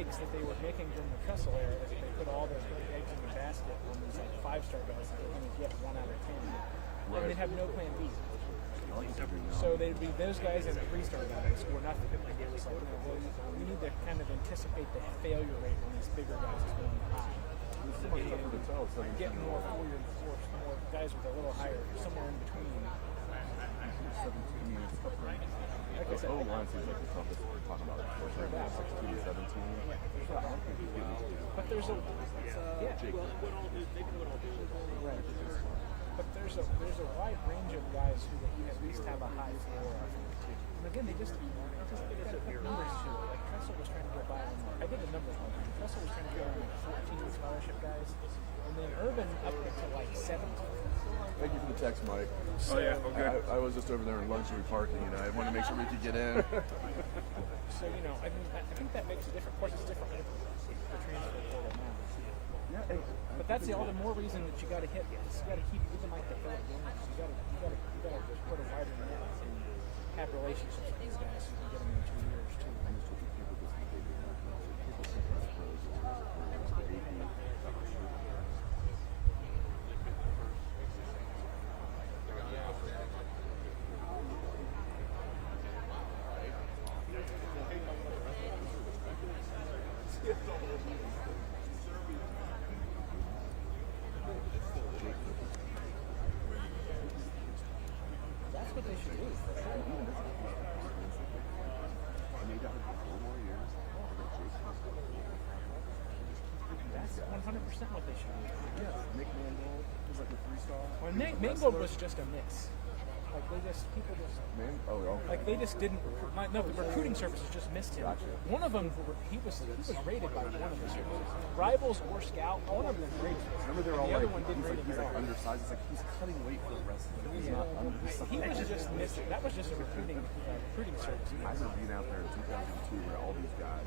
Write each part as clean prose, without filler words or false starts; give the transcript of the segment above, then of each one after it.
mistakes that they were making during the Kessel era is that they put all their eggs in the basket on these like 5-star guys that they're going to get 1 out of 10, and they'd have no plan B. So they'd be those guys and the 3-star guys who are not the good guys. Like, we need to kind of anticipate the failure rate on these bigger guys is going high. Get more guys with a little higher, somewhere in between. Like I said, line seems like the toughest we're talking about. 16 to 17. But there's a there's a wide range of guys who at least have a high floor. And again, they just got to put numbers to it. Like Kessel was trying to get by on. I did the numbers one time. Kessel was trying to get on like 14 scholarship guys, and then Urban up to like 17. Thank you for the text, Mike. Oh yeah, okay. I was just over there in luxury parking, and I wanted to make sure we could get in. So I think that makes a difference. Of course, it's different with the transfer portal now. Yeah, hey, but that's all the more reason that you got to hit. You got to keep even like the third games. You got to just put a wider net and have relationships with these guys so you can get them in 2 years too. That's what they should do. That's 100% what they should do. Yeah, Nick Mangold was like a 3-star. Well, Mangold was just a miss. Like they just didn't. No, the recruiting services just missed him. Gotcha. One of them, he was rated by one of the services. Rivals or Scout, one of them rated him. Remember they're all the other like, one didn't rate him he's at like all. undersized. It's like he's cutting weight for the rest of them. He's not undersized. He was just missing. That was just a recruiting service. I remember being out there in 2002 where all these guys,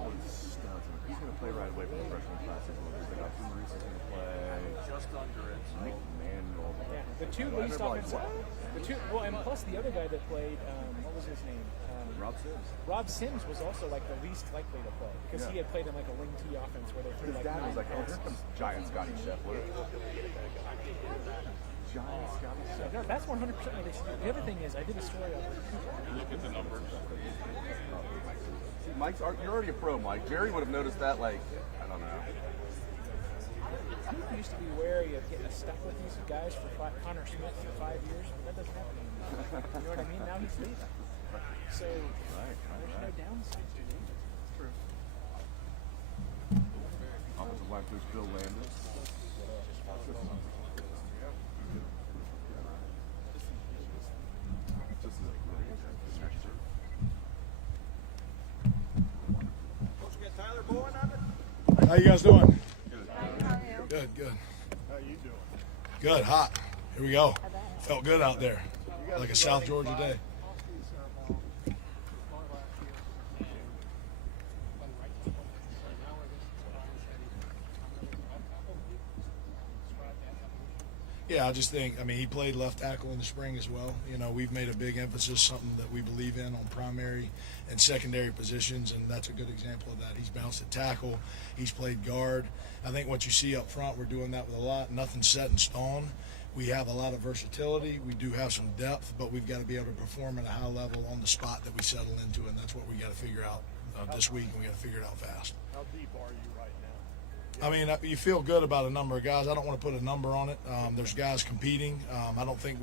all these studs. He's going to play right away for the freshman class as well. They got 2 Maurice is going to play. Just under it. Nick Manuel. Yeah, the 2 least offensive. And plus the other guy that played, what was his name? Rob Sims. Rob Sims was also like the least likely to play because he had played in like a wing T offense where they threw His like dad was 9 like, oh, here comes giant Scotty Scheffler. Giant Scotty Scheffler. No, that's 100% what they should do. The other thing is, I did a story on Look at the numbers. See, you're already a pro, Mike. Jerry would have noticed that, like, I don't know. I used to be wary of getting stuck with these guys for Connor Smith for 5 years, but that doesn't happen anymore. You know what I mean? Now he's leaving. So there's no downside to it. True. Offensive line coach Bill Landis. How you guys doing? Good. Good. How you doing? Good. Hot. Here we go. Felt good out there, like a South Georgia day. Yeah, I just think, he played left tackle in the spring as well. We've made a big emphasis, something that we believe in on primary and secondary positions, and that's a good example of that. He's bounced at tackle. He's played guard. I think what you see up front, we're doing that with a lot. Nothing's set in stone. We have a lot of versatility. We do have some depth, but we've got to be able to perform at a high level on the spot that we settle into, and that's what we got to figure out this week, and we got to figure it out fast. How deep are you right now? You feel good about a number of guys. I don't want to put a number on it. There's guys competing. I don't think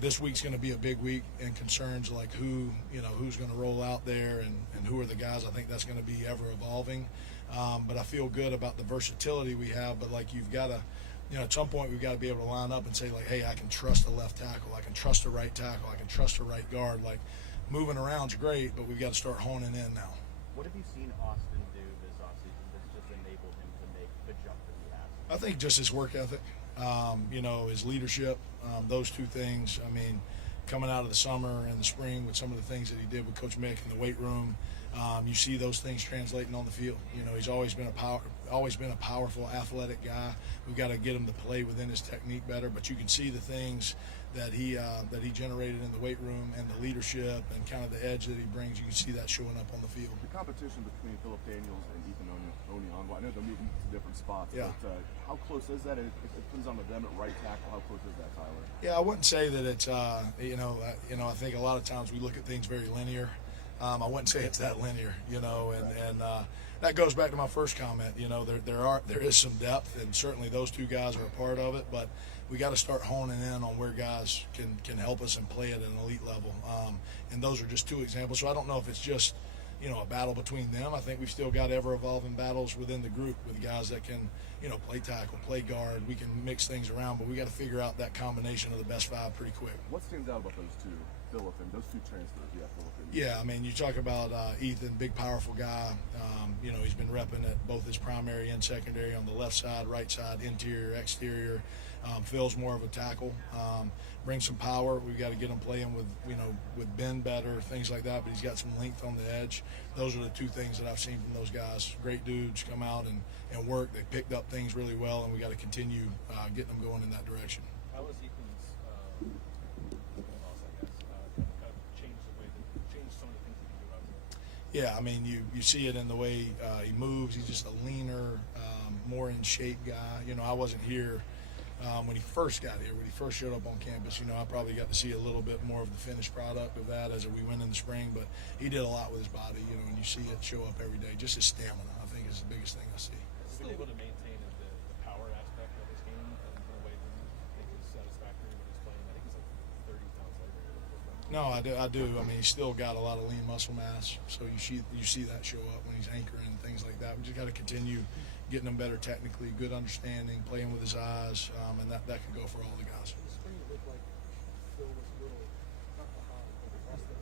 this week's going to be a big week in concerns like who's going to roll out there and who are the guys. I think that's going to be ever evolving. But I feel good about the versatility we have. But you've got to, at some point we've got to be able to line up and say hey, I can trust the left tackle. I can trust the right tackle. I can trust the right guard. Moving around's great, but we've got to start honing in now. What have you seen Austin do this offseason that's just enabled him to make the jump that he has? I think just his work ethic, his leadership, those two things. Coming out of the summer and the spring with some of the things that he did with Coach Mick in the weight room, you see those things translating on the field. He's always been a powerful, athletic guy. We've got to get him to play within his technique better, but you can see the things that he generated in the weight room, and the leadership and kind of the edge that he brings. You can see that showing up on the field. The competition between Philip Daniels and Ethan Onyango, I know they're moving to different spots, Yeah. but how close is that? It depends on them at right tackle. How close is that, Tyler? Yeah, I wouldn't say that it's I think a lot of times we look at things very linear. I wouldn't say it's that linear, and that goes back to my first comment. There is some depth, and certainly those two guys are a part of it, but we got to start honing in on where guys can help us and play at an elite level. And those are just two examples. So I don't know if it's just a battle between them. I think we've still got ever-evolving battles within the group with guys that can play tackle, play guard. We can mix things around, but we got to figure out that combination of the best five pretty quick. What stands out about those two, Philip, and those two transfers? Yeah, Philip. Yeah, I mean, you talk about Ethan, big, powerful guy. He's been repping at both his primary and secondary on the left side, right side, interior, exterior. Phil's more of a tackle. Brings some power. We've got to get him playing with Ben better, things like that, but he's got some length on the edge. Those are the two things that I've seen from those guys. Great dudes, come out and work. They picked up things really well, and we got to continue getting them going in that direction. How was Ethan's loss, I guess, kind of changed some of the things that you do out there? Yeah, I mean, you see it in the way he moves. He's just a leaner, more in shape guy. I wasn't here when he first got here, when he first showed up on campus. I probably got to see a little bit more of the finished product of that as we went in the spring, but he did a lot with his body, and you see it show up every day. Just his stamina, I think, is the biggest thing I see. Has he been able to maintain the power aspect of his game in a way that you think is satisfactory when he's playing? I think he's like 30 pounds lighter. No, I do. I mean, he's still got a lot of lean muscle mass, so you see that show up when he's anchoring and things like that. We just got to continue getting him better technically, good understanding, playing with his eyes, and that could go for all the guys. Spring it looked like Phil was a little not behind, but less than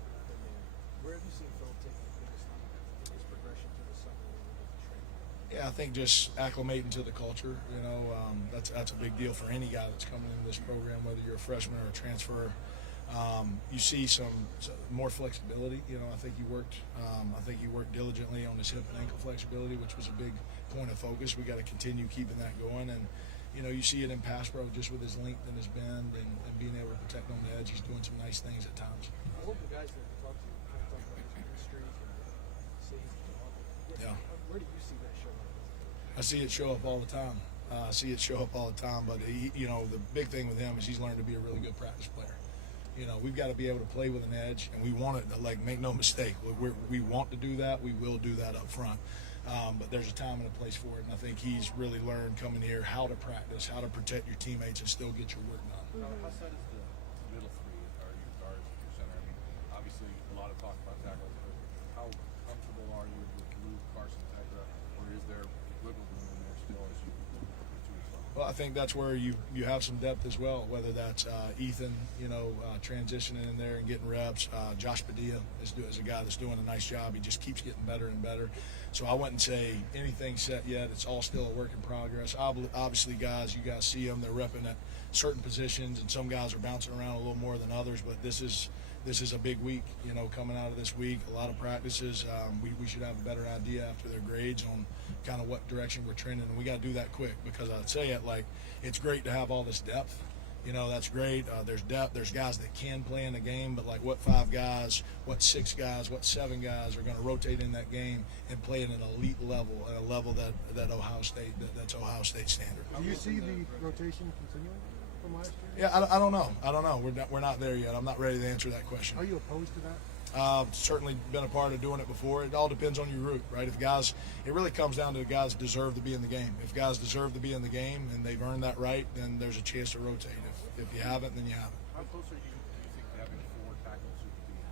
where have you seen Phil taking the biggest leap in his progression to the summer with the training? Yeah, I think just acclimating to the culture. That's a big deal for any guy that's coming into this program, whether you're a freshman or a transfer. You see some more flexibility. I think he worked diligently on his hip and ankle flexibility, which was a big point of focus. We got to continue keeping that going, and you see it in pass pro just with his length and his bend and being able to protect on the edge. He's doing some nice things at times. I hope the guys that talk to you kind of talk about his streak and safety and all that. Yeah. Where do you see that show up? I see it show up all the time. But the big thing with him is he's learned to be a really good practice player. We've got to be able to play with an edge, and we want it to, make no mistake. We want to do that. We will do that up front. But there's a time and a place for it, and I think he's really learned coming here how to practice, how to protect your teammates and still get your work done. How set is the middle three? Are your guards, your center? I mean, obviously a lot of talk about tackles, but how comfortable are you with Luke, Carson, Tegra, or is there wiggle room in there still as you look to as well? Well, I think that's where you have some depth as well, whether that's Ethan, transitioning in there and getting reps. Josh Padilla is a guy that's doing a nice job. He just keeps getting better and better. So I wouldn't say anything's set yet. It's all still a work in progress. Obviously, guys, you guys see them. They're repping at certain positions, and some guys are bouncing around a little more than others. But this is a big week, coming out of this week. A lot of practices. We should have a better idea after their grades on kind of what direction we're trending, and we got to do that quick because I'd say it it's great to have all this depth. That's great. There's depth. There's guys that can play in the game, but what 5 guys, what 6 guys, what 7 guys are going to rotate in that game and play at an elite level, at a level that's Ohio State standard. Do you see the rotation continuing from last year? Yeah, I don't know. We're not there yet. I'm not ready to answer that question. Are you opposed to that? Certainly been a part of doing it before. It all depends on your route, right? It really comes down to the guys deserve to be in the game. If guys deserve to be in the game and they've earned that right, then there's a chance to rotate. If you haven't, then you haven't. How close are you, do you think, to having 4 tackles who could be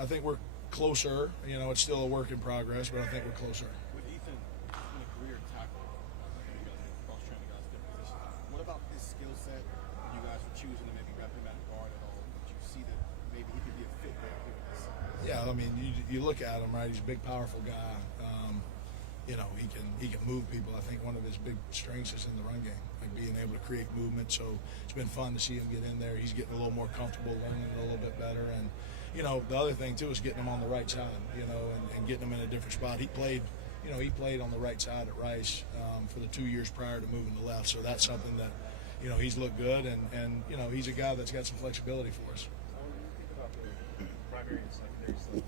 I think we're closer. It's still a work in progress, but I think we're closer. With Ethan being a career tackle, you guys cross-training guys, different positions. What about his skill set? You guys are choosing to maybe rep him at guard at all. Did you see that maybe he could be a fit there given his size? Yeah, I mean, you look at him, right? He's a big, powerful guy. He can move people. I think one of his big strengths is in the run game, being able to create movement. So it's been fun to see him get in there. He's getting a little more comfortable, learning it a little bit better. And the other thing too is getting him on the right side, and getting him in a different spot. He played on the right side at Rice for the 2 years prior to moving to left. So that's something that he's looked good, and he's a guy that's got some flexibility for us. When you think about the primary and secondary stuff,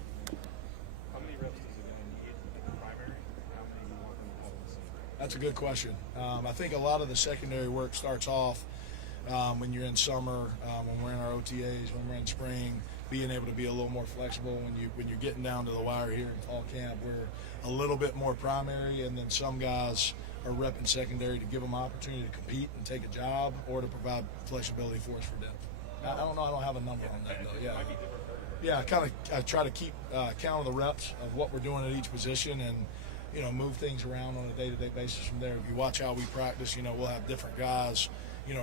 how many reps does it going to need at the primary? How many do you want them to have in the secondary? That's a good question. I think a lot of the secondary work starts off when you're in summer, when we're in our OTAs, when we're in spring, being able to be a little more flexible. When you're getting down to the wire here in fall camp, we're a little bit more primary, and then some guys are repping secondary to give them opportunity to compete and take a job, or to provide flexibility for us for depth. I don't know. I don't have a number on that though. Yeah. I try to keep count of the reps of what we're doing at each position, and move things around on a day-to-day basis from there. If you watch how we practice, we'll have different guys,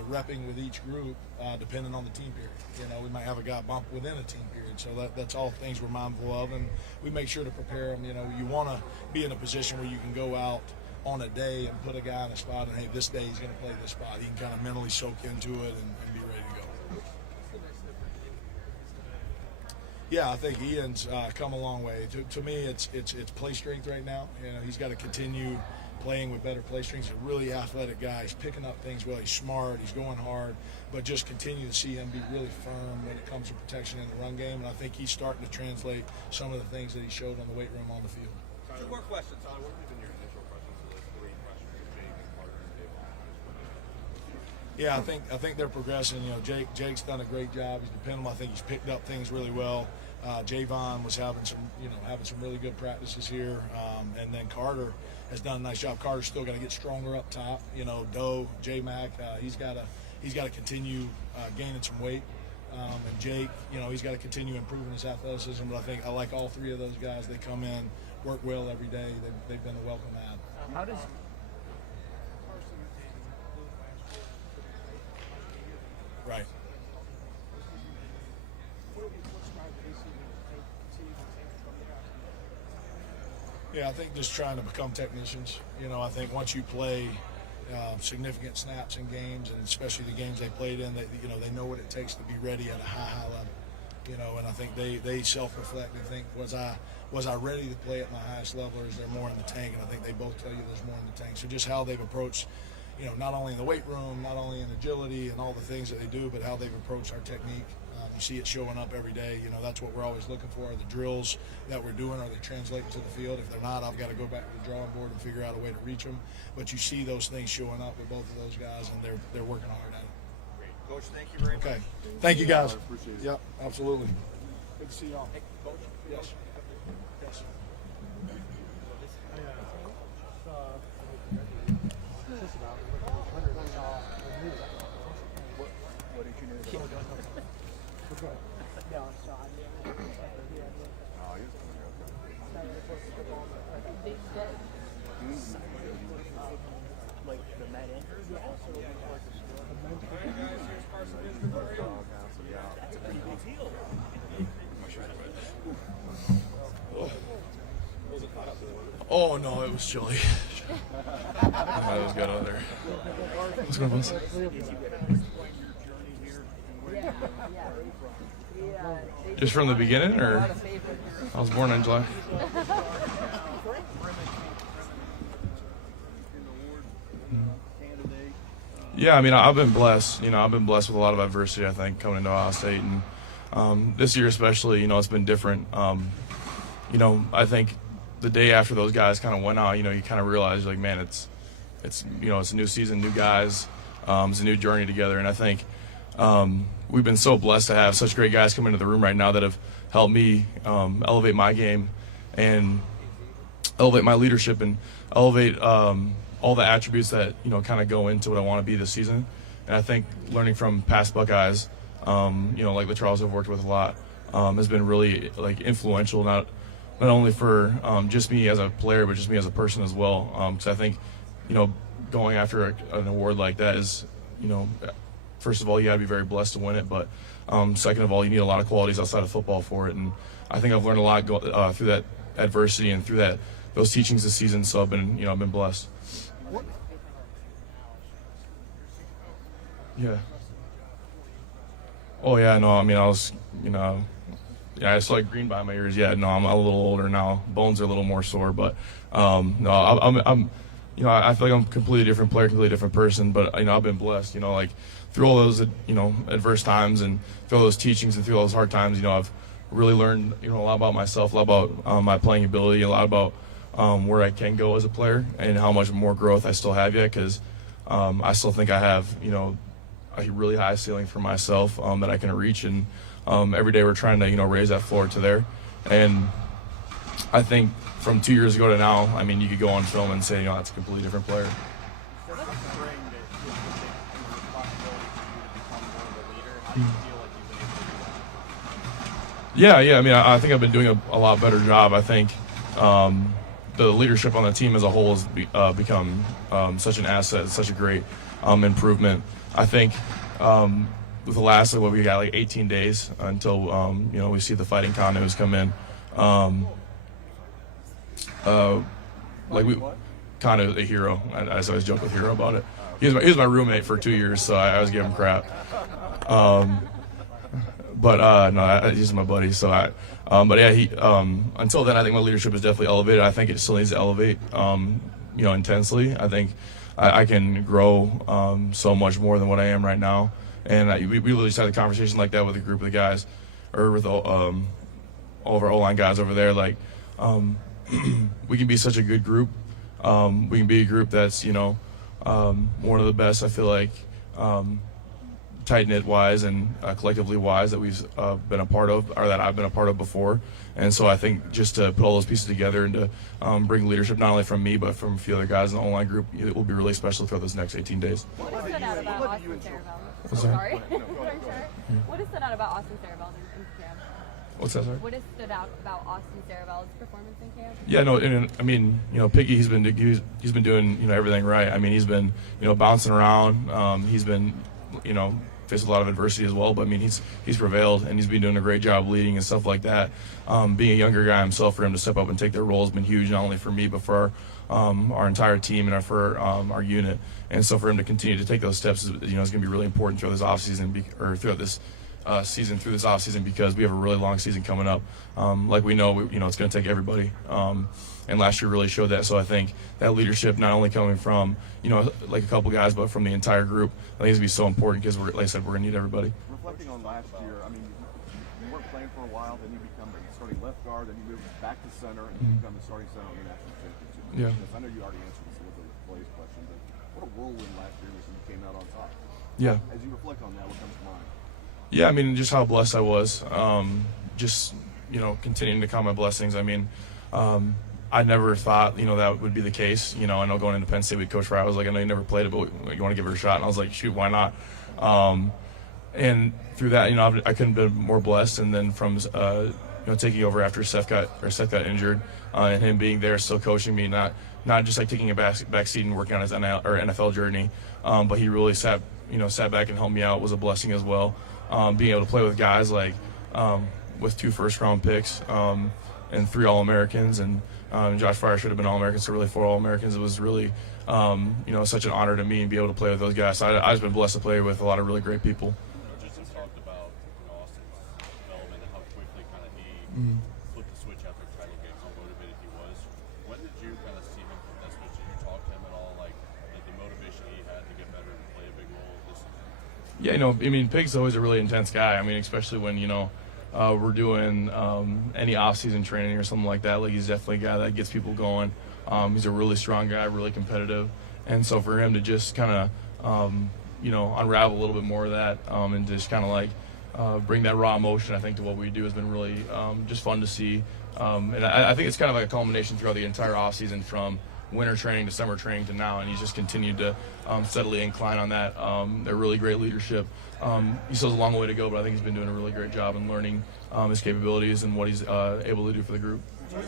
repping with each group depending on the team period. We might have a guy bump within a team period, so that's all things we're mindful of, and we make sure to prepare them. You want to be in a position where you can go out on a day and put a guy in a spot, and hey, this day he's going to play this spot. He can kind of mentally soak into it and be ready to go. Yeah, I think Ian's come a long way. To me, it's play strength right now. He's got to continue playing with better play strength. He's a really athletic guy. He's picking up things well. He's smart. He's going hard. But just continue to see him be really firm when it comes to protection in the run game. And I think he's starting to translate some of the things that he showed on the weight room on the field. Two more questions. Tyler, what have been your initial impressions of those three freshmen, Jake and Carter and Davon? Yeah, I think they're progressing. Jake's done a great job. He's dependable. I think he's picked up things really well. Javon was having some really good practices here, and then Carter has done a nice job. Carter's still got to get stronger up top. Doe, J Mac, he's got to continue gaining some weight. And Jake, he's got to continue improving his athleticism. But I think I like all three of those guys. They come in, work well every day. They've been a welcome add. How does Right. Yeah, I think just trying to become technicians. I think once you play significant snaps in games, and especially the games they played in, they know what it takes to be ready at a high level. And I think they self-reflect and think, was I ready to play at my highest level, or is there more in the tank? And I think they both tell you there's more in the tank. So just how they've approached, not only in the weight room, not only in agility and all the things that they do, but how they've approached our technique. You see it showing up every day. That's what we're always looking for. The drills that we're doing, are they translating to the field? If they're not, I've got to go back to the drawing board and figure out a way to reach them. But you see those things showing up with both of those guys, and they're working hard at it. Great. Coach, thank you very much. Okay. Thank you, guys. Appreciate it. Yep, absolutely. Good to see y'all. Coach. Yes. Yes. what did you know? Like the Matt Andrews was also a big part of the story. That's a pretty big deal. Oh no, it was chilly. It was good out there. What's going on, boss? Just from the beginning, or I was born in July. Yeah, I mean, I've been blessed. I've been blessed with a lot of adversity, I think, coming into Ohio State, and this year especially, it's been different. I think the day after those guys kind of went out, you kind of realize, like, man, it's a new season, new guys, it's a new journey together, and I think we've been so blessed to have such great guys come into the room right now that have helped me elevate my game and elevate my leadership and elevate all the attributes that kind of go into what I want to be this season. And I think learning from past Buckeyes, like the Charles I've worked with a lot, has been really influential, not only for just me as a player, but just me as a person as well. Because I think going after an award like that is, first of all, you got to be very blessed to win it, but second of all, you need a lot of qualities outside of football for it. And I think I've learned a lot through that adversity and through those teachings this season. So I've been blessed. Yeah. Oh yeah, no. I mean, I was, I still like green behind my ears. Yeah, no, I'm a little older now. Bones are a little more sore, but no, you know, I feel like I'm a completely different player, completely different person, but, you know, I've been blessed, you know, like through all those, you know, adverse times and through all those teachings and through all those hard times, you know, I've really learned, you know, a lot about myself, a lot about my playing ability, a lot about where I can go as a player and how much more growth I still have yet, because I still think I have, you know, a really high ceiling for myself that I can reach, and every day we're trying to, you know, raise that floor to there. And I think from 2 years ago to now, I mean, you could go on film and say, you know, that's a completely different player. Does it bring that you know, the responsibility for you to become more of a leader? How do you feel like you've been able to do that? Yeah. I mean, I think I've been doing a lot better job. I think the leadership on the team as a whole has become such an asset, such a great improvement. I think with the last, what we got, like 18 days until you know, we see the fighting condos come in. Like we, Kano, a hero. I always joke with Hero about it. He was my roommate for 2 years, so I always give him crap. But no, he's my buddy. So but yeah, he. Until then, I think my leadership is definitely elevated. I think it still needs to elevate, you know, intensely. I think I can grow so much more than what I am right now. And we really just had a conversation like that with a group of the guys, or with all of our O-line guys over there. Like, we can be such a good group. We can be a group that's, you know, one of the best, I feel like, tight-knit wise and collectively wise that we've been a part of, or that I've been a part of before. And so I think just to put all those pieces together and to bring leadership not only from me but from a few other guys in the online group, it will be really special throughout those next 18 days. What stood out about Austin Cerebell? Sorry? What has stood out about Austin Cerebell in camp? What's that, sorry? What has stood out about Austin Cerebell's performance in camp? Yeah, no, and I mean, you know, Piggy, he's been doing, you know, everything right. I mean, he's been, you know, bouncing around. He's been, you know, faced a lot of adversity as well, but I mean, he's prevailed, and he's been doing a great job leading and stuff like that. Being a younger guy himself, for him to step up and take that role has been huge, not only for me but for our entire team and for our unit. And so for him to continue to take those steps, you know, is going to be really important throughout this offseason, or throughout this season, through this offseason, because we have a really long season coming up. Like we know, you know, it's going to take everybody. And last year really showed that. So I think that leadership, not only coming from, you know, like a couple guys, but from the entire group, I think it's going to be so important, because, like I said, we're going to need everybody. Reflecting on last year, I mean, you weren't playing for a while, then you become a starting left guard, then you move back to center, and you become the starting center on the national championship. Yeah. I know you already answered this with the Blaze question, but what a whirlwind last year was when you came out on top. Yeah. As you reflect on that, what comes to mind? Yeah, I mean, just how blessed I was. Just, you know, continuing to count my blessings. I mean, I never thought, you know, that would be the case. You know, I know going into Penn State with Coach Fry, I was like, I know you never played it, but you want to give it a shot? And I was like, shoot, why not? And through that, you know, I couldn't have been more blessed. And then from, you know, taking over after Seth got injured, and him being there, still coaching me, not just like taking a back seat and working on his NFL journey, but he really sat back and helped me out, was a blessing as well. Being able to play with guys like with 2 first-round picks and 3 All-Americans, and Josh Fryer should have been All-American, so really 4 All-Americans. It was really, you know, such an honor to me and be able to play with those guys. So I've been blessed to play with a lot of really great people. Just talked about, you know, Austin's development and how quickly kind of he flipped the switch after the title game, how motivated he was. When did you kind of see him flip that switch? Did you talk to him at all, like the motivation he had to get better and play a big role this season? Yeah, you know, I mean, Pig's always a really intense guy. I mean, especially when, you know, we're doing any off-season training or something like that. Like, he's definitely a guy that gets people going. He's a really strong guy, really competitive. And so for him to just kind of, you know, unravel a little bit more of that and just kind of like bring that raw emotion, I think, to what we do has been really just fun to see. And I think it's kind of like a culmination throughout the entire off-season, from winter training to summer training to now, and he's just continued to steadily incline on that. They're really great leadership. He still has a long way to go, but I think he's been doing a really great job in learning his capabilities and what he's able to do for the group. How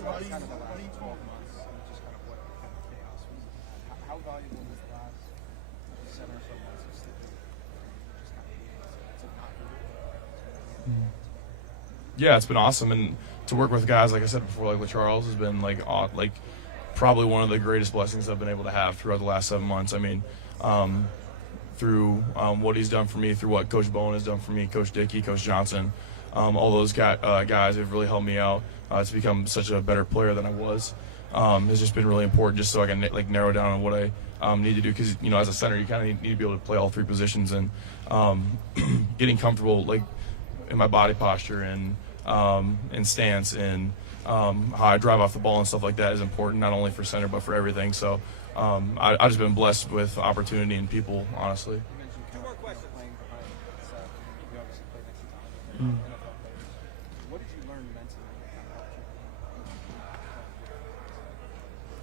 valuable was the last 7 or so months of sleeping? Yeah, it's been awesome, and to work with guys, like I said before, like LaCharles, has been like probably one of the greatest blessings I've been able to have throughout the last 7 months. I mean, through what he's done for me, through what Coach Bowen has done for me, Coach Dickey, Coach Johnson, all those guys have really helped me out to become such a better player than I was. has just been really important, just so I can like narrow down on what I need to do. Because as a center, you kind of need to be able to play all 3 positions, and getting comfortable like in my body posture and stance and how I drive off the ball and stuff like that is important, not only for center but for everything. So I've just been blessed with opportunity and people, honestly. Two more questions. Playing behind Seth, you obviously played next to Tom, NFL players. What did you learn mentally that kind of helped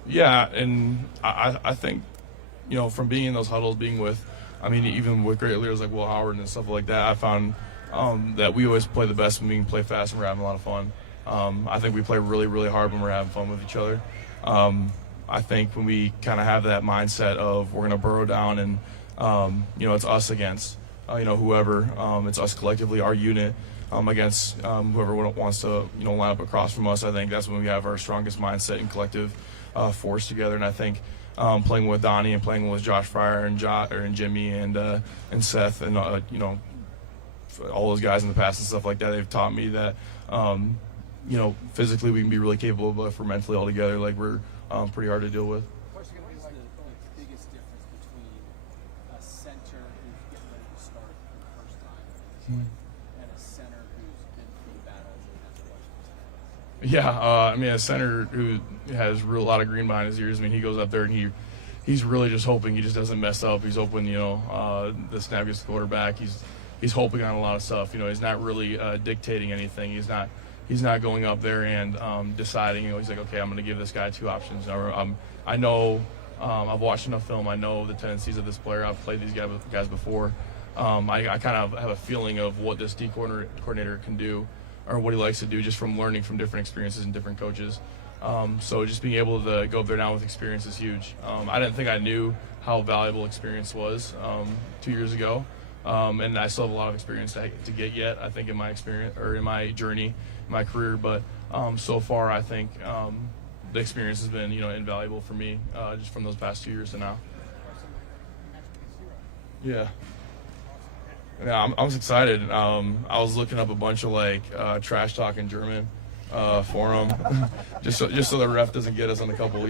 you? Yeah, and I think, from being in those huddles, being with, even with great leaders like Will Howard and stuff like that, I found that we always play the best when we can play fast and we're having a lot of fun. I think we play really, really hard when we're having fun with each other. I think when we kind of have that mindset of we're going to burrow down and, it's us against, whoever, it's us collectively, our unit, against whoever wants to, line up across from us. I think that's when we have our strongest mindset and collective force together. And I think playing with Donnie and playing with Josh Fryer and Jimmy and Seth and, all those guys in the past and stuff like that, they've taught me that, physically we can be really capable, but for mentally all together, like we're pretty hard to deal with. What's the biggest difference between a center who's getting ready to start for the first time and a center who's been through battles and has to watch this? Yeah, a center who has a lot of green behind his ears. He goes up there and he's really just hoping he just doesn't mess up. He's hoping, the snap gets the quarterback. He's hoping on a lot of stuff. He's not really dictating anything. He's not going up there and deciding. He's like, okay, I'm going to give this guy 2 options. Or I know I've watched enough film. I know the tendencies of this player. I've played these guys before. I kind of have a feeling of what this D coordinator can do, or what he likes to do, just from learning from different experiences and different coaches. So just being able to go up there now with experience is huge. I didn't think I knew how valuable experience was 2 years ago. And I still have a lot of experience to get yet, I think, in my experience or in my journey, my career. But so far, I think the experience has been, invaluable for me just from those past 2 years to now. Yeah, I'm excited. I was looking up a bunch of trash talk in German for him, just so the ref doesn't get us on a couple,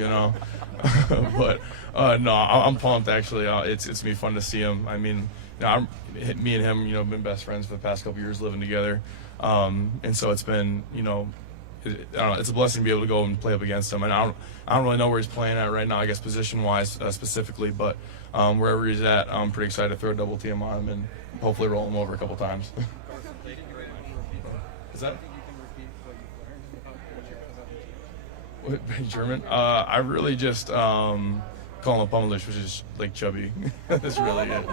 But no, I'm pumped actually. It's gonna be fun to see him. Me and him, have been best friends for the past couple years living together. And so it's been, it's a blessing to be able to go and play up against him. And I don't really know where he's playing at right now, I guess position-wise specifically, but wherever he's at, I'm pretty excited to throw a double team on him and hopefully roll him over a couple times. Is that? What, German? I really just call him a Pummelish, which is like chubby. That's really it.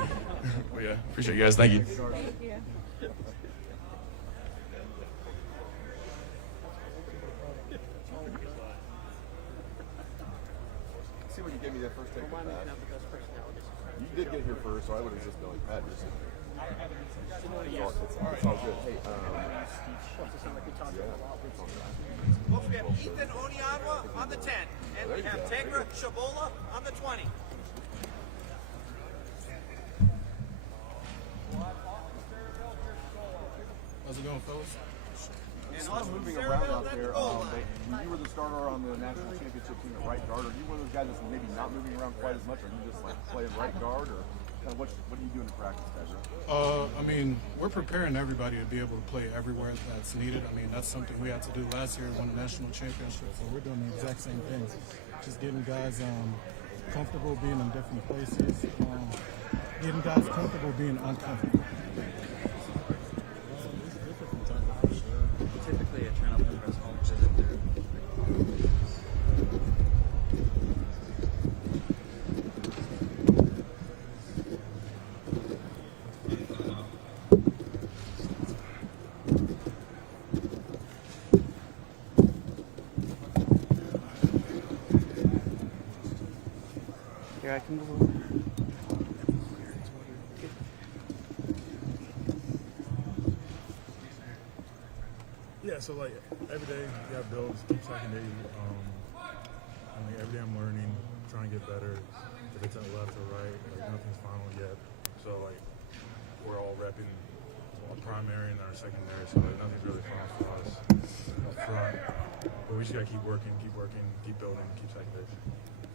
But yeah, appreciate you guys. Thank you. Thank you. See when you gave me that first take of that. You did get here first, so I would have just been like, Pat, you're sitting here. It's all good. Hey, Folks, we have Ethan Oniadwa on the 10, and we have Tegra Shabola on the 20. How's it going, fellas? It's a lot of moving around out there. You were the starter on the national championship team at right guard. Are you one of those guys that's maybe not moving around quite as much? Or are you just playing right guard? Or kind of what are you doing in practice, Tegra? We're preparing everybody to be able to play everywhere that's needed. That's something we had to do last year, won the national championship. So we're doing the exact same thing. Just getting guys comfortable being in different places, getting guys comfortable being uncomfortable. Typically a turnover press home visit there. Here, I can move over. Yeah, so every day you have builds, each second day. Every day I'm learning, trying to get better. If it's at left or right, nothing's final yet. So we're all repping our primary and our secondary, so nothing's really final for us up front. But we just got to keep working, keep building, keep second base.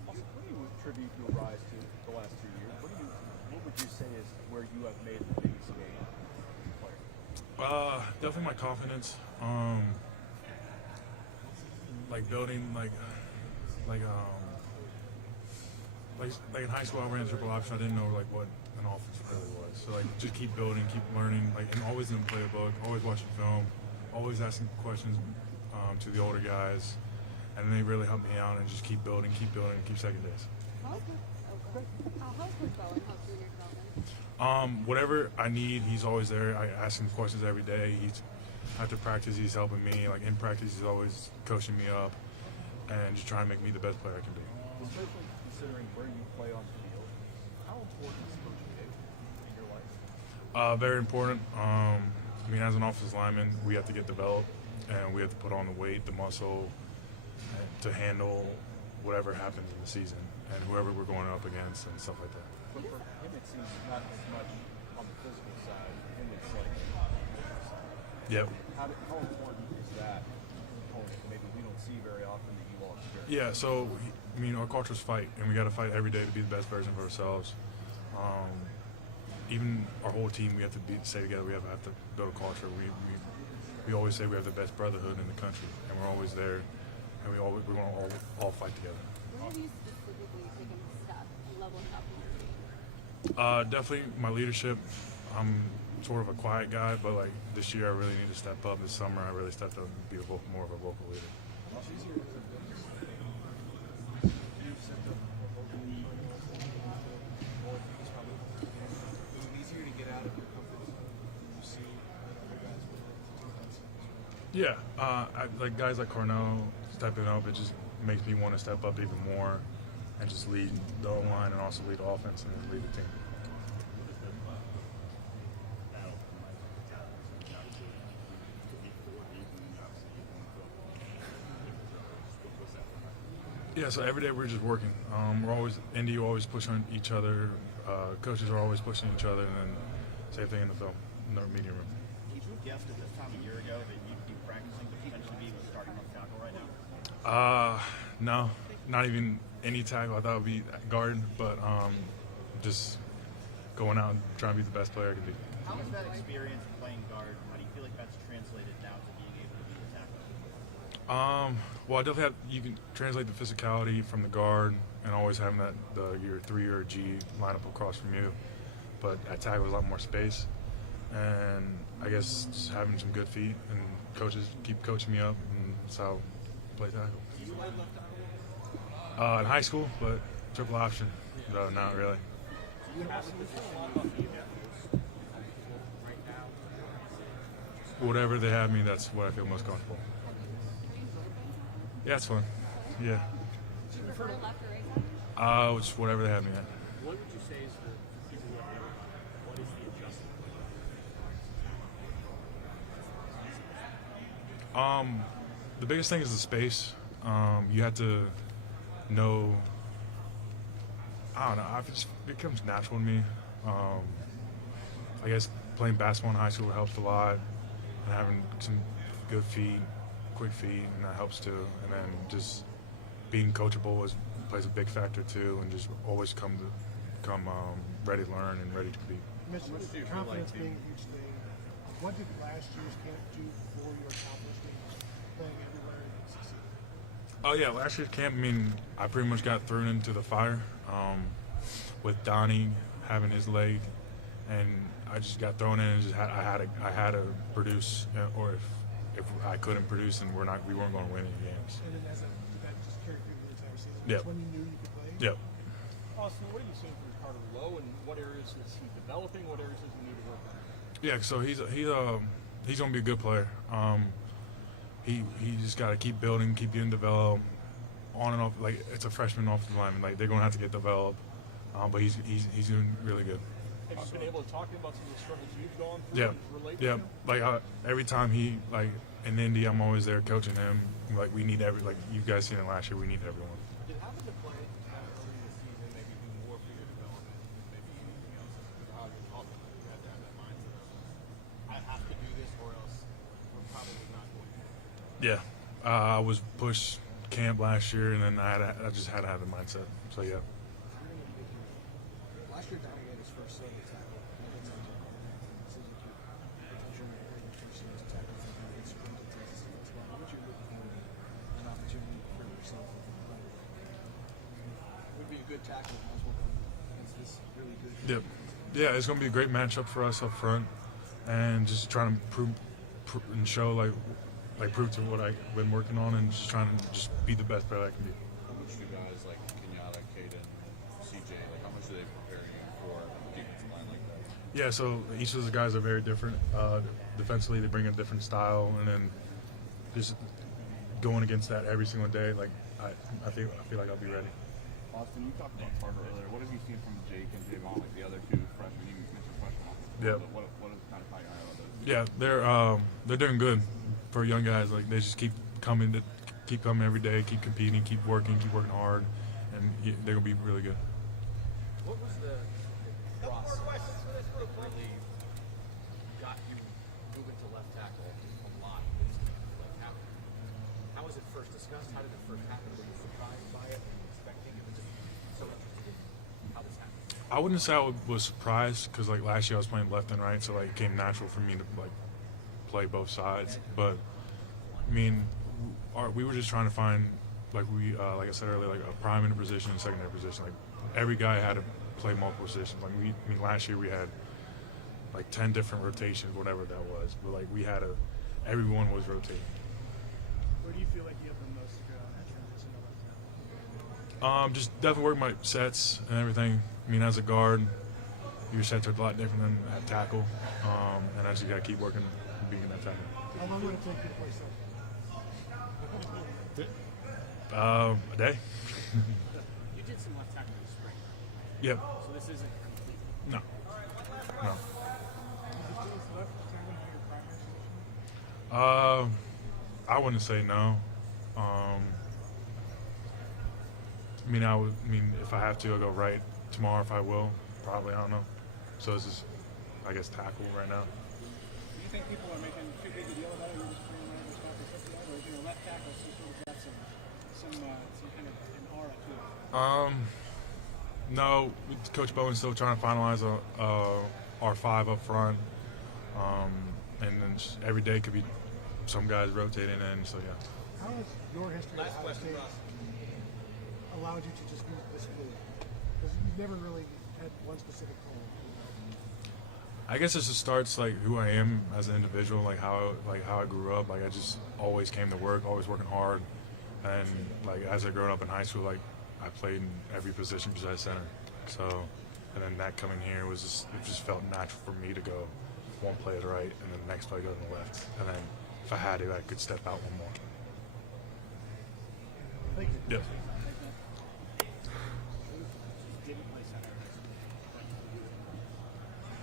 Also, what do you attribute your rise to the last 2 years? What would you say is where you have made the biggest gain as a player? Definitely my confidence. Like building, like in high school, I ran triple option. I didn't know like what an offense really was. So like just keep building, keep learning, like and always in the playbook, always watching film, always asking questions to the older guys, and they really helped me out and just keep building, keep second base. How's Coach Bowen helped you in your development? Whatever I need, he's always there. I ask him questions every day. He's after practice, he's helping me. Like in practice, he's always coaching me up and just trying to make me the best player I can be. Especially considering where you play on the field, how important is coaching in your life? Very important. I mean, as an offensive lineman, we have to get developed, and we have to put on the weight, the muscle, to handle whatever happens in the season and whoever we're going up against and stuff like that. But for him, it seems not as much on the physical side. For him, it's like Yep. how important is that component? Maybe we don't see very often that you all experience. Yeah. So, I mean, our culture's fight, and we got to fight every day to be the best version of ourselves. Even our whole team, we have to stay together. We have to build a culture. We always say we have the best brotherhood in the country, and we're always there, and we're going to all fight together. Where have you specifically taken a step in leveling up in your game? Definitely my leadership. I'm sort of a quiet guy, but like this year I really need to step up. This summer I really stepped up and be more of a vocal leader. Yeah, like guys like Cornell stepping up, it just makes me want to step up even more and just lead the O-line and also lead the offense and lead the team. Yeah, so every day we're just working. We're always pushing each other. Coaches are always pushing each other, and then same thing in the film, in the media room. Did you guess at this time a year ago that you'd be practicing to potentially be starting left tackle right now? No, not even any tackle. I thought it would be guard, but just going out and trying to be the best player I can be. How is that experience playing guard? How do you feel like that's translated now to being able to be the tackle? Well, I definitely you can translate the physicality from the guard and always having your 3 or G line up across from you. But at tackle, there's a lot more space. And I guess just having some good feet and coaches keep coaching me up, and that's how I play tackle. Do you play left tackle? In high school, but triple option, no, not really. Do you have a position you feel right now? Whatever they have me, that's what I feel most comfortable. Yeah, it's fun. Yeah. Do you prefer left or right side? It's whatever they have me at. What would you say is the people who have never done it? What is the adjustment? The biggest thing is the space. You have to know. I don't know. It just becomes natural to me. I guess playing basketball in high school helped a lot, and having some good feet, quick feet, and that helps too. And then just being coachable plays a big factor too, and just always come ready to learn and ready to compete. Mr. Confidence being a huge thing. What did last year's camp do for your confidence being playing everywhere and succeeding? Oh yeah, last year's camp. I mean, I pretty much got thrown into the fire with Donnie having his leg, and I just got thrown in and just I had to produce, or if I couldn't produce, then we weren't going to win any games. And then did that just carry through the entire season? Yep. That's when you knew you could play? Yep. Austin, what are you seeing from Carter Lowe, and what areas is he developing? What areas does he need to work on? Yeah, so he's going to be a good player. He just got to keep building, keep getting developed, on and off. Like it's a freshman offensive lineman. Like they're going to have to get developed, but he's doing really good. Have you been able to talk to him about some of the struggles you've gone through? Yeah, And relate yeah. to him? Like every time he in Indy, I'm always there coaching him. Like we need you guys seen it last year. We need everyone. Did having to play early this season maybe do more for your development? Maybe how you taught them you had to have that mindset of I have to do this or else we're probably not going to. Yeah, I was pushed camp last year, and then I just had to have the mindset. So yeah. Last year, Donnie had his first solo tackle. So you could potentially have your first solo tackle and kind of get sprinted to Texas as well. What you're looking for an opportunity for yourself? Would be a good tackle as well against this really good. Yep. Yeah, it's going to be a great matchup for us up front, and just trying to prove and show prove to what I've been working on, and just trying to just be the best player I can be. How much do guys like Kenyatta, Caden, CJ, like how much do they prepare you for a defensive line like that? Yeah, so each of those guys are very different. Defensively, they bring a different style, and then just going against that every single day, like I feel like I'll be ready. Austin, you talked about Carter earlier. What have you seen from Jake and Javon, like the other two freshmen? You mentioned freshmen. Yeah. What is kind of how you about those? Yeah, they're doing good for young guys. Like they just keep coming every day, keep competing, keep working hard, and they're gonna be really good. What was the process that really got you moving to left tackle a lot? Like how was it first discussed? How did it first happen? Were you surprised by it? Were you expecting it? Was just so interested in how this happened? I wouldn't say I was surprised because like last year I was playing left and right, so like it came natural for me to like play both sides. But I mean, we were just trying to find like I said earlier, like a primary position and secondary position. Like every guy had to play multiple positions. Like last year we had like 10 different rotations, whatever that was. But like everyone was rotating. Where do you feel like you have the most to go on that transition to left tackle? Just definitely work my sets and everything. I mean, as a guard, your sets are a lot different than at tackle, and I just got to keep working being that tackle. How long would it take you to play so? A day. You did some left tackle in the spring. Yep. So this isn't complete. No. I wouldn't say no. I mean, if I have to, I'll go right tomorrow. If I will, probably. I don't know. So this is, I guess, tackle right now. Do you think people are making too big a deal about it? You're just bringing around this tackle 50 or is left tackle sort of got some kind of an aura to it? No, Coach Bowen's still trying to finalize our five up front, and then just every day could be some guys rotating in. So yeah. How has your history at Ohio State allowed you to just be this fluid? Because you've never really had one specific goal. I guess it just starts like who I am as an individual, like how I grew up. Like I just always came to work, always working hard, and like as I grew up in high school, like I played in every position besides center. So, and then that coming here it just felt natural for me to go one play to the right and then the next play go to the left, and then if I had to, I could step out one more. Thank you. Yep.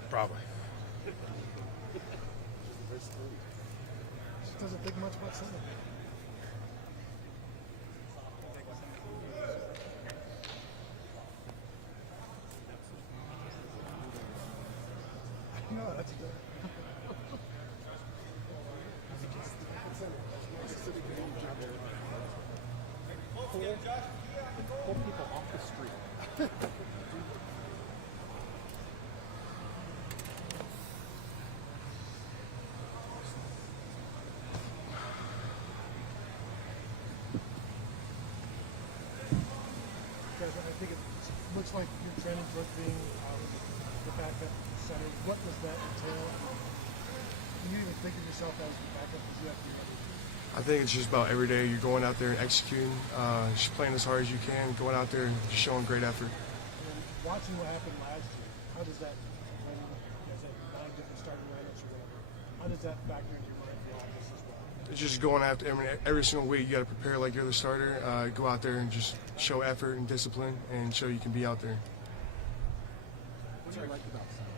Probably. Just doesn't think much about center. No, that's good. Pull people off the street. Because I think it looks like you're trending towards being the backup center. What does that entail? Do you even think of yourself as the backup? Because you have to be ready. I think it's just about every day you're going out there and executing, just playing as hard as you can, going out there and just showing great effort. And watching what happened last year, how does that, when there's 9 different starting lineups or whatever, how does that factor into your mind for this as well? It's just going after, every single week you got to prepare like you're the starter, go out there and just show effort and discipline and show you can be out there. What do you like about center?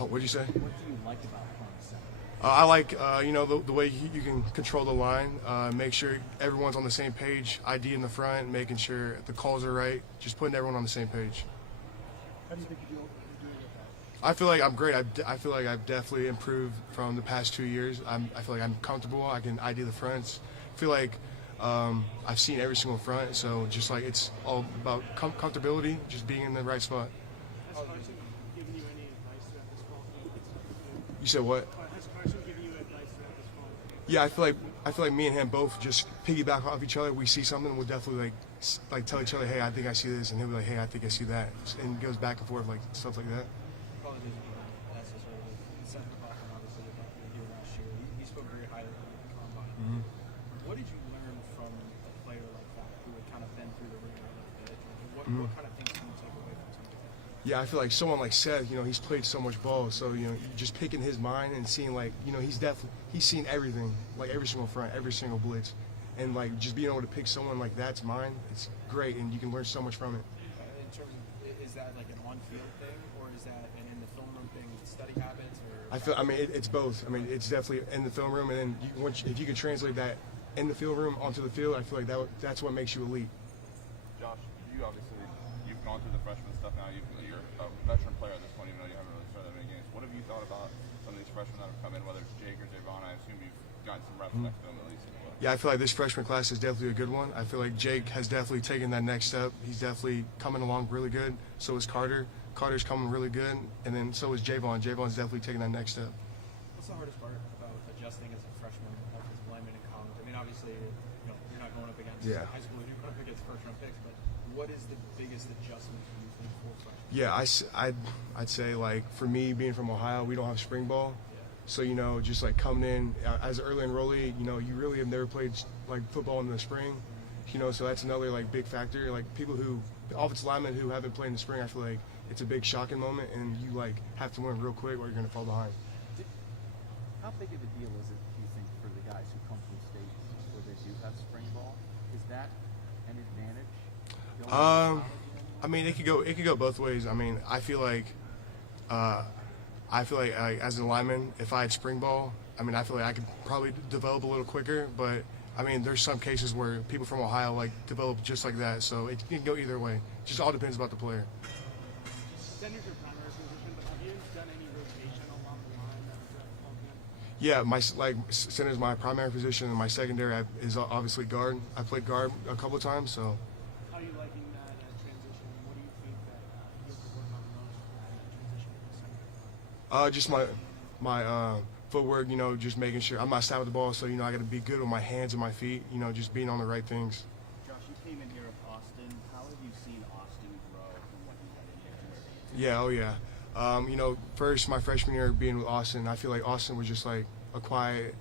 Oh, what'd you say? What do you like about playing center? I like, the way you can control the line, make sure everyone's on the same page, ID in the front, making sure the calls are right, just putting everyone on the same page. How do you think you're doing with that? I feel like I'm great. I feel like I've definitely improved from the past 2 years. I feel like I'm comfortable. I can ID the fronts, feel like I've seen every single front, so just like it's all about comfortability, just being in the right spot. Has Carson given you any advice throughout this fall? You said what? Has Carson given you advice throughout this fall? Yeah, I feel like me and him both just piggyback off each other. We see something, we'll definitely like tell each other, hey, I think I see this, and he'll be like, hey, I think I see that, and it goes back and forth like stuff like that. Apologies if you asked this earlier. Seth McLaughlin, obviously, about you here last year. He spoke very highly of you at the combine. What did you learn from a player like that who had kind of been through the ringer a little bit? What kind of things can you take away from something like that? Yeah, I feel like someone like Seth, he's played so much ball, so just picking his mind and seeing he's seen everything, like every single front, every single blitz, and like just being able to pick someone like that's mine, it's great, and you can learn so much from it. In terms of, is that like an on-field thing, or is that an in the film room thing with study habits, or? It's both. It's definitely in the film room, and then if you can translate that in the field room onto the field, I feel like that's what makes you elite. Josh, you've gone through the freshman stuff now. You're a veteran player at this point, even though you haven't really started that many games. What have you thought about some of these freshmen that have come in, whether it's Jake or Javon? I assume you've gotten some reps next to them at least. Yeah, I feel like this freshman class is definitely a good one. I feel like Jake has definitely taken that next step. He's definitely coming along really good. So is Carter. Carter's coming really good, and then so is Javon. Javon's definitely taking that next step. What's the hardest part about adjusting as a freshman, as lineman in college? I mean, obviously, you're not going up against high school, you're going up against first-round picks, but what is the biggest adjustment you think for freshmen? Yeah, I'd say, like, for me, being from Ohio, we don't have spring ball. So, just like coming in as an early enrollee, you really have never played like football in the spring, so that's another like big factor. Like people offensive linemen who haven't played in the spring, I feel like it's a big shocking moment, and you like have to learn real quick or you're going to fall behind. How big of a deal is it, do you think, for the guys who come from states where they do have spring ball? Is that an advantage? I mean, it could go both ways. I mean, I feel like as a lineman, if I had spring ball, I mean, I feel like I could probably develop a little quicker. But I mean, there's some cases where people from Ohio like develop just like that. So it can go either way. Just all depends about the player. Center's your primary position, but have you done any rotation along the line throughout the fall camp? Yeah, my center is my primary position, and my secondary is obviously guard. I played guard a couple of times, so. How are you liking that transition? What do you think that you have to work on most in that transition? Just my footwork, just making sure I'm not stout with the ball, so I got to be good with my hands and my feet, just being on the right things. Josh, you came in here with Austin. How have you seen Austin grow from what you had in here? Yeah, first my freshman year being with Austin, I feel like Austin was just like a quiet,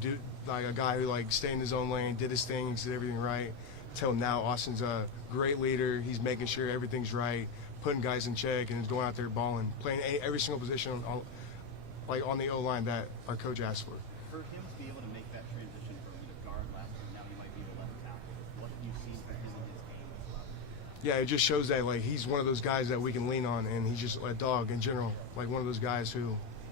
dude, like a guy who like stayed in his own lane, did his things, did everything right. Till now, Austin's a great leader. He's making sure everything's right, putting guys in check, and is going out there balling, playing every single position on the O-line that our coach asked for. For him to be able to make that transition from the guard left and now he might be the left tackle, what have you seen from him in his game as well? Yeah, it just shows that like he's one of those guys that we can lean on, and he's just a dog in general, like one of those guys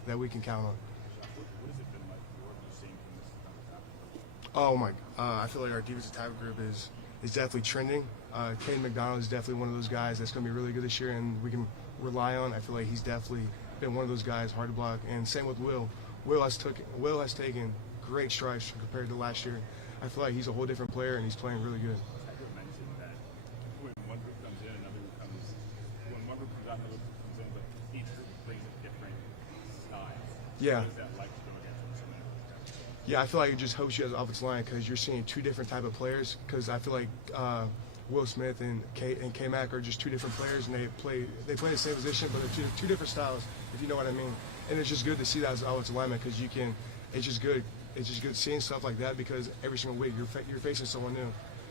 that we can count on. What has it been like for you seeing from this tackle? Oh my! I feel like our defensive tackle group is definitely trending. Caden McDonald is definitely one of those guys that's going to be really good this year, and we can rely on. I feel like he's definitely been one of those guys hard to block, and same with Will. Will has taken great strides compared to last year. I feel like he's a whole different player, and he's playing really good. You mentioned that when one group comes in, another group comes. When one group comes out, another group comes in, but each group brings a different style. Yeah. What is that like to go against some of that? Yeah, I feel like it just helps you as an offensive line because you're seeing two different type of players. Because I feel like Will Smith and K-Mac are just two different players, and they play the same position, but they're two different styles, if you know what I mean. And it's just good to see that as an offensive lineman because it's just good seeing stuff like that because every single week you're facing someone new,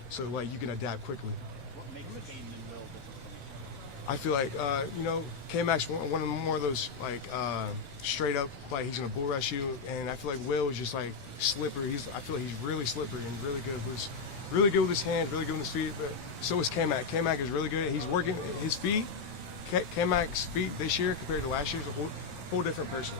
so like you can adapt quickly. What makes Caden and Will different? I feel like K-Mac's one of more of those like straight up like he's gonna bull rush you, and I feel like Will is just like slippery. I feel like he's really slippery and really good with his hands, really good with his feet. But so is K-Mac. K-Mac is really good. He's working his feet. K-Mac's feet this year compared to last year is a whole different person.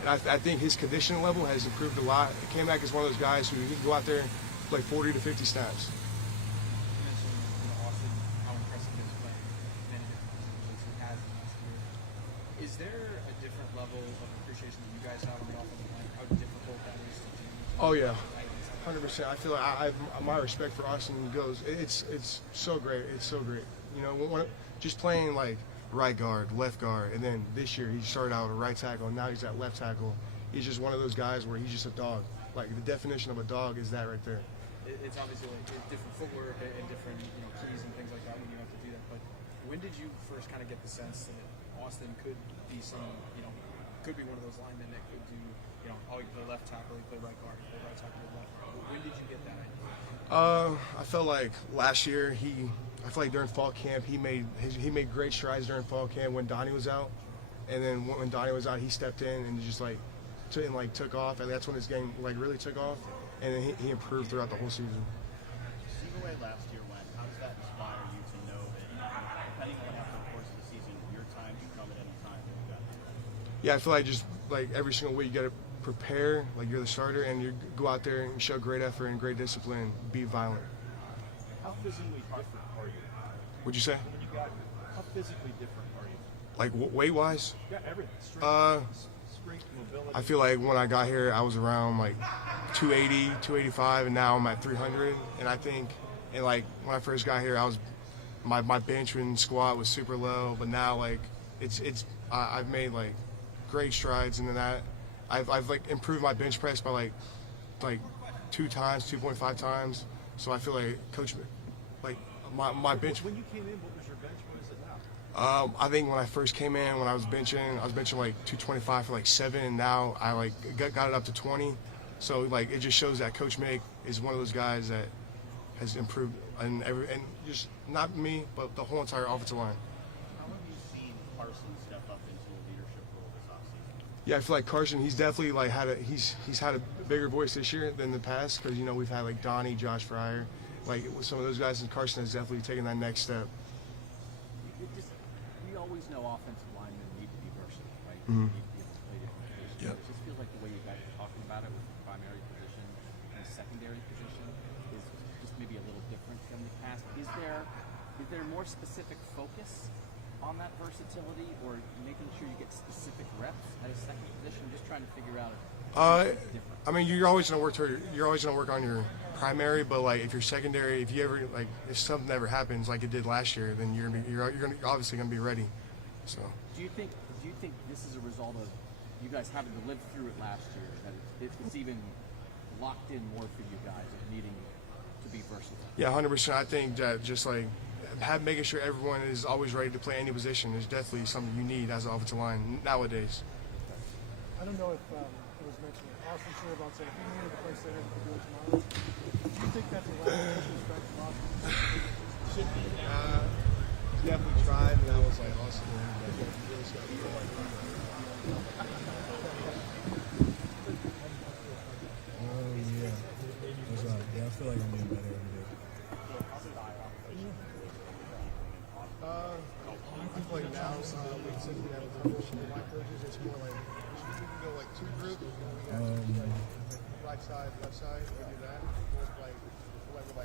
And I think his conditioning level has improved a lot. K-Mac is one of those guys who he can go out there and play 40 to 50 snaps. You mentioned Austin, how impressive he is playing many different positions he has in last year. Is there a different level of appreciation that you guys have on the offensive line? How difficult that is to do? Oh yeah. 100%. I feel like my respect for Austin goes. It's so great. It's so great. You know, just playing like right guard, left guard, and then this year he started out at right tackle, and now he's at left tackle. He's just one of those guys where he's just a dog. Like the definition of a dog is that right there. It's obviously like different footwork and different keys and things like that when you have to do that. But when did you first kind of get the sense that Austin could be could be one of those linemen that could do, oh, you play left tackle, you play right guard, you play right tackle, you play left guard. When did you get that idea? I felt like last year I feel like during fall camp he made great strides during fall camp when Donnie was out, and then when Donnie was out he stepped in and just took off, and that's when his game really took off, and then he improved throughout the whole season. Seeing the way last year went, how does that inspire you to know that depending on what happens in the course of the season, your time can come at any time? Yeah, I feel like just every single week you got to prepare like you're the starter, and you go out there and show great effort and great discipline, be violent. How physically different are you? What'd you say? How physically different are you? Like weight wise? Yeah, everything. Strength, mobility. I feel like when I got here I was around 280, 285, and now I'm at 300. And I think, when I first got here, I was my bench and squat was super low, but now I've made great strides into that. I've improved my bench press by 2 times, 2.5 times. So I feel like coach, my bench. When you came in, what was your bench? What is it now? I think when I first came in, when I was benching 225 for 7, and now I got it up to 20. So it just shows that Coach Mick is one of those guys that has improved, and just not me, but the whole entire offensive line. How have you seen Carson step up into a leadership role this offseason? Yeah, I feel like Carson, he's definitely he's had a bigger voice this year than the past, because we've had Donnie, Josh Fryer, with some of those guys, and Carson has definitely taken that next step. We always know offensive linemen need to be versatile, right? Mm-hmm. They need to be able to play different positions. Yep. It just feels like the way you guys are talking about it with the primary position and the secondary position is just maybe a little different from the past. Is there more specific focus on that versatility, or making sure you get specific reps at a second position? Just trying to figure out. I mean, you're always gonna work on your primary, but if you're secondary, if something ever happens like it did last year, then you're obviously gonna be ready. So. Do you think this is a result of you guys having to live through it last year, that it's even locked in more for you guys of needing to be versatile? Yeah, 100%. I think that just making sure everyone is always ready to play any position is definitely something you need as an offensive line nowadays. I don't know if it was mentioned. Austin Shervon said if he needed to play center, he could do it tomorrow. Do you think that's a lateral strength of Austin? Should be. Definitely tried, and I was like, Austin, really got to feel like that. Oh, yeah. That's right. Yeah, I feel like I'm getting better every day. I feel like now, since we have a coach and white coaches, it's more we can go 2 groups. Right side, left side, we do that.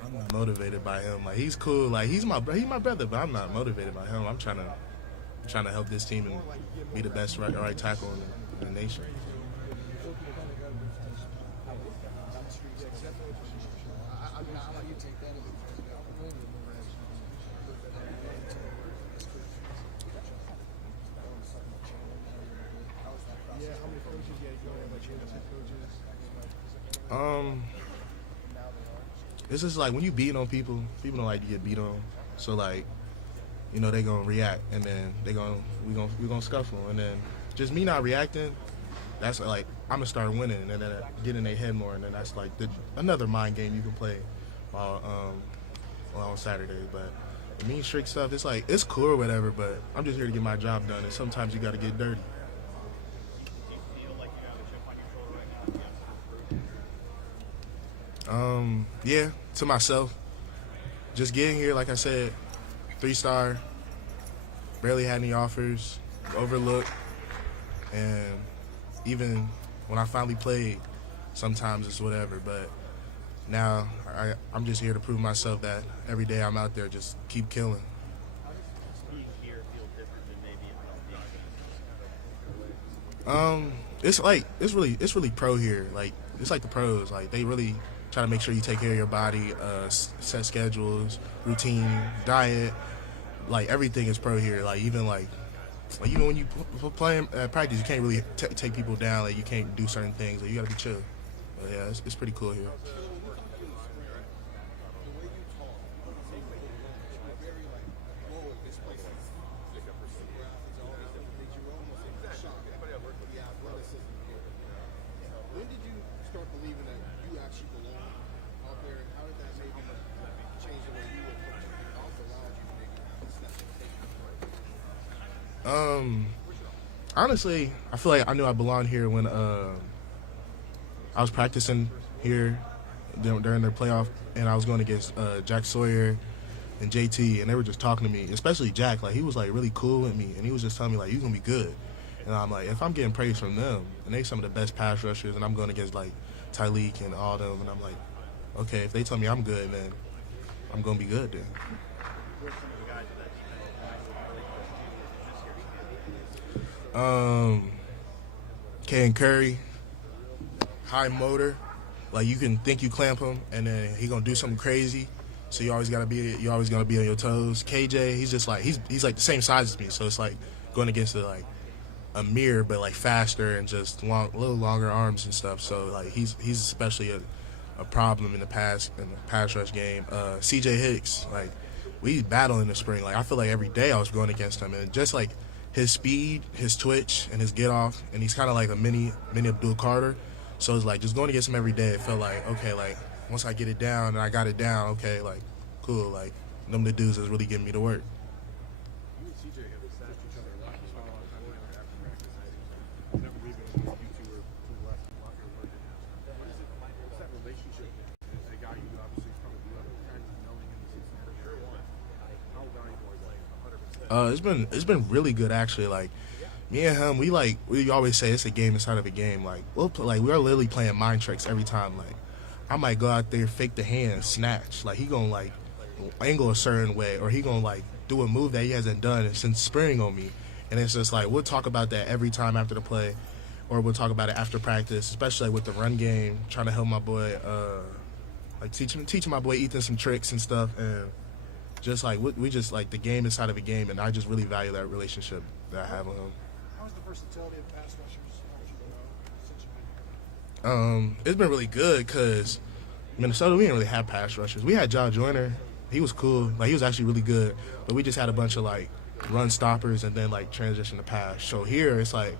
I'm not motivated by him. He's cool. He's my brother, but I'm not motivated by him. I'm trying to help this team and be the best right tackle in the nation. It's just when you beat on people don't like to get beat on. So they gonna react, and then we gonna scuffle, and then just me not reacting, that's I'm gonna start winning, and then get in their head more, and then that's another mind game you can play on Saturday. But the mean streak stuff, it's cool or whatever, but I'm just here to get my job done, and sometimes you gotta get dirty. Yeah, to myself. Just getting here, like I said, 3-star, barely had any offers, overlooked, and even when I finally played, sometimes it's whatever, but now I'm just here to prove myself that every day I'm out there, just keep killing. How does being here feel different than maybe It's really pro here. It's like the pros. They really try to make sure you take care of your body, set schedules, routine, diet. Like everything is pro here. Like even when you play practice, you can't really take people down. Like you can't do certain things. Like you gotta be chill. But yeah, it's pretty cool here. When did you start believing that you actually belong out there, and how did that maybe change the way you were coaching and also allowed you to maybe step in? Honestly, I feel like I knew I belonged here when I was practicing here during their playoff, and I was going against Jack Sawyer and JT, and they were just talking to me, especially Jack. Like he was like really cool with me, and he was just telling me like, "You're gonna be good." And I'm like, if I'm getting praise from them, and they some of the best pass rushers, and I'm going against like Tyleek and all them, and I'm like, okay, if they tell me I'm good, then I'm gonna be good then. Ken Curry, high motor, like you can think you clamp him, and then he gonna do something crazy. So you always gonna be on your toes. KJ, he's just like he's like the same size as me, so it's like going against a mirror, but like faster and just a little longer arms and stuff. So like he's especially a problem in the pass rush game. CJ Hicks, like we battle in the spring. Like I feel like every day I was going against him, and just like his speed, his twitch, and his get off, and he's kind of like a mini Abdul Carter. So it's like just going against him every day. It felt like okay, like once I get it down and I got it down, okay, like cool, like them the dudes that's really getting me to work. You and CJ have established each other a lot. You spent a lot of time together after practice. I never believed it. You two were to the left and locker working. What's that relationship? As a guy you obviously from the other kind of knowing him since the first year. How valuable is like 100%? It's been really good actually. Like me and him, we always say it's a game inside of a game. Like we're literally playing mind tricks every time. Like I might go out there, fake the hand, snatch. Like he gonna like angle a certain way, or he gonna like do a move that he hasn't done since spring on me. And it's just like we'll talk about that every time after the play, or we'll talk about it after practice, especially with the run game, trying to help my boy, like teaching my boy Ethan some tricks and stuff, and just like we just like the game inside of a game, and I just really value that relationship that I have with him. How's the versatility of pass rushers since you've been here? It's been really good because Minnesota, we didn't really have pass rushers. We had John Joyner. He was cool. Like, he was actually really good. But we just had a bunch of, like, run stoppers and then, like, transition to pass. So here, it's like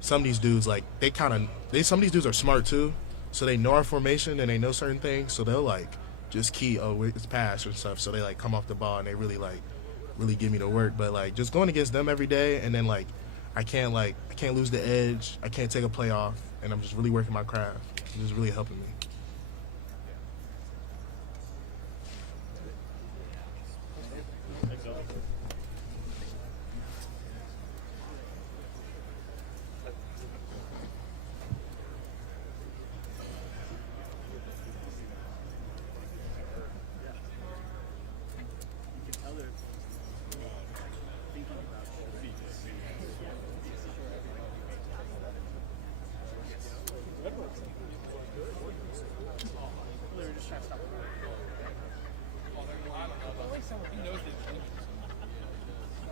some of these dudes, like, some of these dudes are smart, too. So they know our formation and they know certain things. So they'll, like, just key, it's pass or stuff. So they, like, come off the ball and they really give me the work. But, like, just going against them every day, and then, like, I can't lose the edge. I can't take a play off. And I'm just really working my craft. It's just really helping me.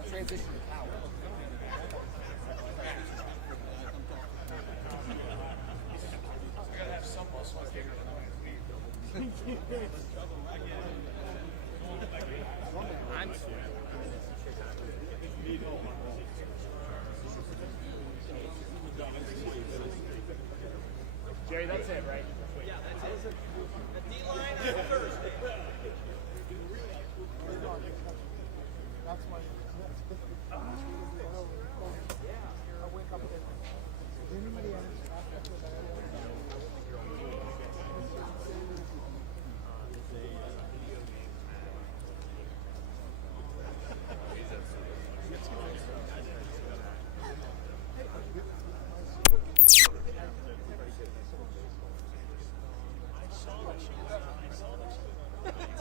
Transition to power. I gotta have some muscle. I'm Jerry, that's it, right? Yeah, that's it. The D-line on Thursday. That's my. I saw that.